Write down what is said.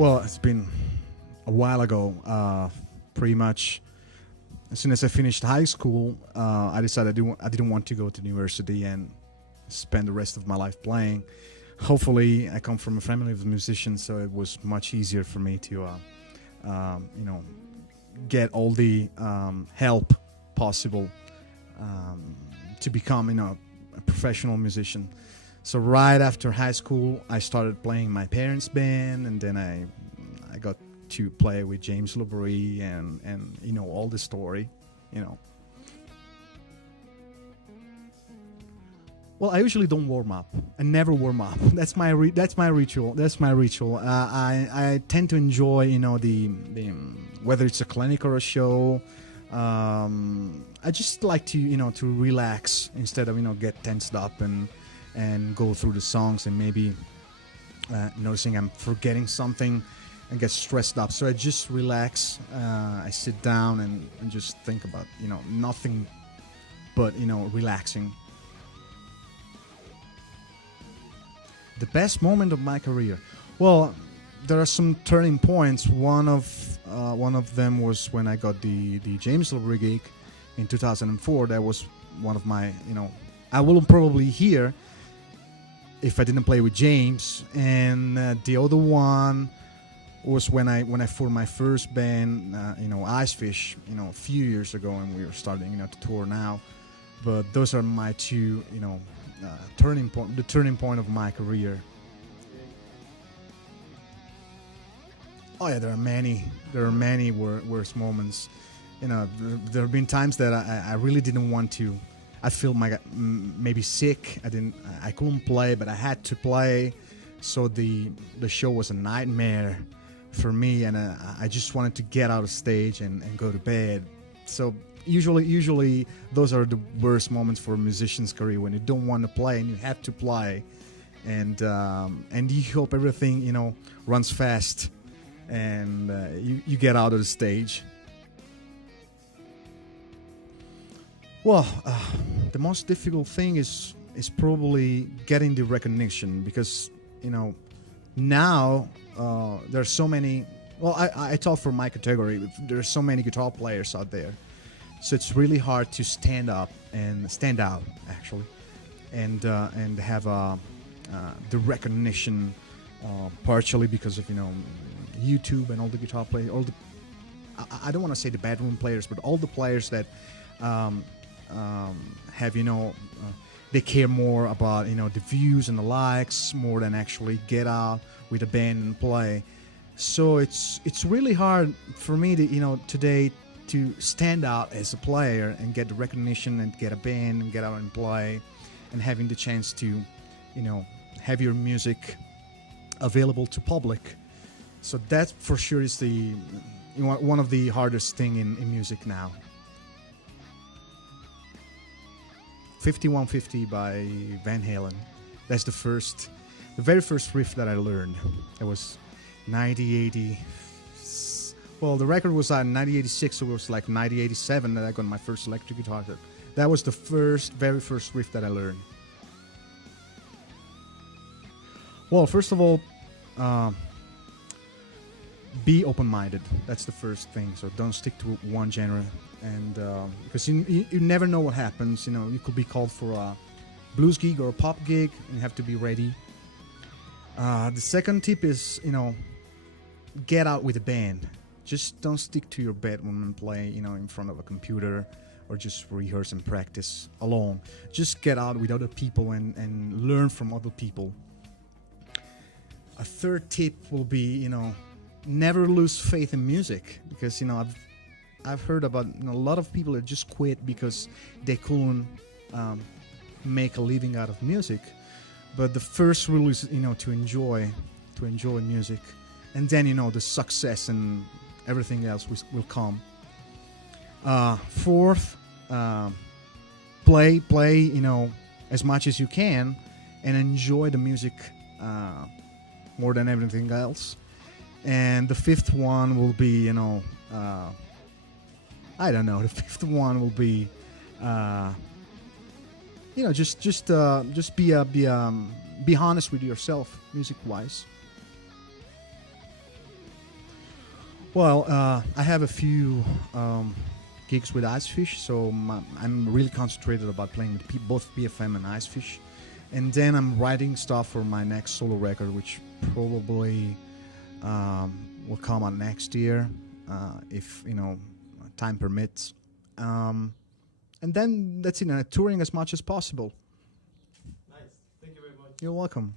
Well, it's been a while ago. Pretty much, as soon as I finished high school, I decided I didn't want to go to university and spend the rest of my life playing. Hopefully, I come from a family of musicians, so it was much easier for me to, get all the help possible to become, a professional musician. So right after high school, I started playing my parents' band, and then I got to play with James LeBrie and all the story. Well, I usually don't warm up. I never warm up. That's my ritual. I tend to enjoy the whether it's a clinic or a show. I just like to relax instead of get tensed up and go through the songs and maybe noticing I'm forgetting something and get stressed up. So I just relax. I sit down and just think about nothing but relaxing. The best moment of my career. Well, there are some turning points. One of them was when I got the James LeBrie gig in 2004. That was one of my I will probably hear if I didn't play with James. And the other one was when I formed my first band, Icefish, a few years ago, and we were starting to tour now. But those are my two the turning point of my career. Oh yeah, there are many worse moments. There have been times that I really didn't want to. I feel maybe sick. I couldn't play, but I had to play. So the show was a nightmare for me, and I just wanted to get out of stage and go to bed. So usually those are the worst moments for a musician's career, when you don't want to play and you have to play, and you hope everything runs fast and you get out of the stage. Well, the most difficult thing is probably getting the recognition, because now there's so many. Well, I talk for my category. There's so many guitar players out there, so it's really hard to stand out actually, and have the recognition, partially because of YouTube and all the guitar players, I don't want to say the bedroom players, but all the players that have they care more about the views and the likes more than actually get out with a band and play. So it's really hard for me to today to stand out as a player and get the recognition and get a band and get out and play, and having the chance to have your music available to public. So that for sure is the one of the hardest thing in music now. 5150 by Van Halen. That's the very first riff that I learned. It was 1980. Well, the record was in 1986, so it was like 1987 that I got my first electric guitar. That was the very first riff that I learned. Well, first of all, be open-minded. That's the first thing. So don't stick to one genre, and because you never know what happens. You could be called for a blues gig or a pop gig, and you have to be ready. The second tip is get out with a band. Just don't stick to your bedroom and play in front of a computer, or just rehearse and practice alone. Just get out with other people and learn from other people. A third tip will be never lose faith in music, because I've heard about a lot of people that just quit because they couldn't make a living out of music. But the first rule is to enjoy music, and then the success and everything else will come. Fourth, play as much as you can, and enjoy the music more than everything else. And the fifth one will be I don't know. The fifth one will be, just be honest with yourself, music-wise. Well, I have a few gigs with Icefish, so I'm really concentrated about playing with both PFM and Icefish. And then I'm writing stuff for my next solo record, which probably will come out next year, if time permits. And then that's it. Touring as much as possible. Nice. Thank you very much. You're welcome.